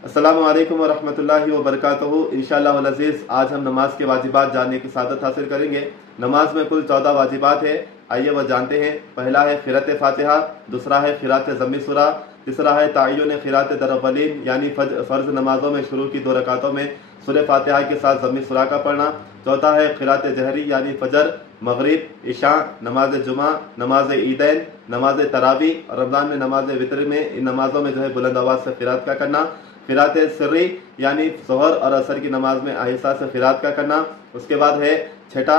अस्सलामु अलैकुम वरहमतुल्लाहि वबरकातुहू। इंशाअल्लाह वल अज़ीज़ आज हम नमाज के वाजिबात जानने की सादत हासिल करेंगे। नमाज में कुल 14 वाजिबात है, आइए वह जानते हैं। पहला है क़िरात फ़ातिहा, दूसरा है क़िरात ज़म्मी सूरा, तीसरा है तअय्युन क़िरात दरअव्वलीन यानी फ़र्ज़ नमाजों में शुरू की 2 रकातों में सूरह फ़ातिहा के साथ ज़म्मी सूरा का पढ़ना। चौथा है क़िरात जहरी यानी फ़जर, मगरिब, इशा, नमाज जुमा, नमाज ईदैन, नमाज तरावी और रमज़ान में नमाज वितर में इन नमाजों में जो है बुलंद आवाज़ से क़िरात का करना। क़िरात सिर्री यानी ज़ोहर और असर की नमाज में आहिस्ता से क़िरात का करना। उसके बाद है छठा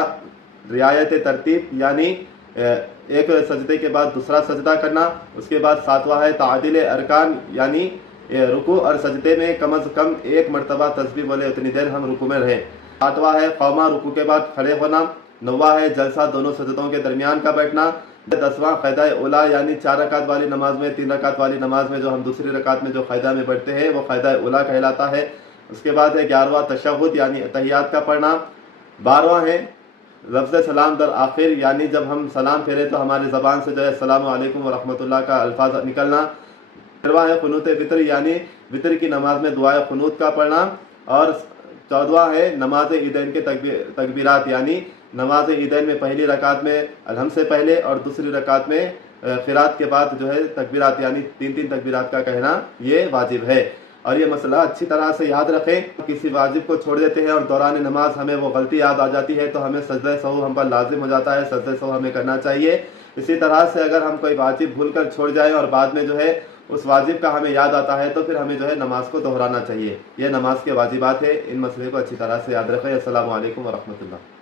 रियायत तरतीब यानी एक सजदे के बाद दूसरा सजदा करना। उसके बाद सातवां है तादिल अरकान यानी रुकू और सजदे में कम अज़ कम 1 मरतबा तस्बीह बोले उतनी देर हम रुकू में रहें। आठवां है क़ौमा रुकू के बाद खड़े होना। नौवां है जलसा दोनों सजदों के दरमियान का बैठना। 10वां क़ैदा उला यानी 4 रकात वाली नमाज में 3 रकात वाली नमाज में जो हम दूसरी रकात में जो क़ैदा में बैठते हैं वो क़ैदा उला कहलाता है। उसके बाद है 11वां तशहुद यानी तहियात का पढ़ना। 12वां है लफ्ज़ सलाम दर आखिर यानी जब हम सलाम फेरे तो हमारी ज़बान से जो है अस्सलामु अलैकुम व रहमतुल्लाह का अल्फाज निकलना। 13वां है कुनूत वितर यानी वितर की नमाज में दुआए कुनूत का पढ़ना। और 14वां है नमाज ईदैन के तकबीरात यानी नमाज ईदैन में पहली रकात में अलहम से पहले और दूसरी रकात में क़िरात के बाद जो है तकबीरात यानी 3-3 तकबीरात का कहना ये वाजिब है। और ये मसला अच्छी तरह से याद रखें। किसी वाजिब को छोड़ देते हैं और दौरान नमाज हमें वो गलती याद आ जाती है तो हमें सजदे सहू हम पर लाजिम हो जाता है, सजदे सहू हमें करना चाहिए। इसी तरह से अगर हम कोई वाजिब भूल कर छोड़ जाए और बाद में जो है उस वाजिब का हमें याद आता है तो फिर हमें जो है नमाज को दोहराना चाहिए। ये नमाज के वाजिबात है, इन मसले को अच्छी तरह से याद रखें। अस्सलामु अलैकुम व रहमतुल्लाह।